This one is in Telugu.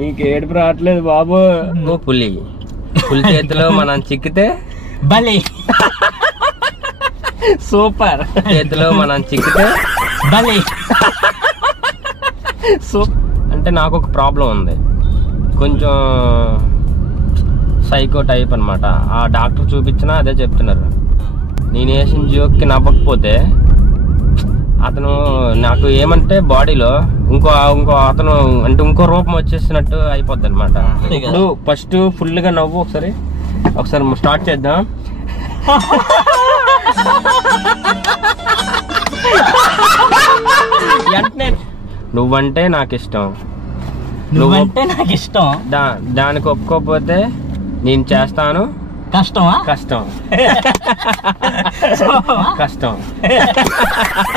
మీకు ఏడుపు రావట్లేదు బాబు. పులి చేతిలో మనం చిక్కితే బలి. సూపర్. చేతిలో మనం చిక్కితే బలి. అంటే నాకు ఒక ప్రాబ్లం ఉంది, కొంచెం సైకో టైప్ అనమాట. ఆ డాక్టర్ చూపించినా అదే చెప్తున్నారు, నేను వేసిన జోక్కి నవ్వకపోతే అతను నాకు ఏమంటే బాడీలో ఇంకో అతను అంటే ఇంకో రూపం వచ్చేసినట్టు అయిపోద్ది అనమాట. ఇప్పుడు ఫస్ట్ ఫుల్ గా నవ్వు, ఒకసారి స్టార్ట్ చేద్దాం. నువ్వంటే నాకు ఇష్టం, నువ్వంటే నాకు ఇష్టం. దానికి ఒప్పుకోకపోతే నేను చేస్తాను కష్టమా? కష్టం.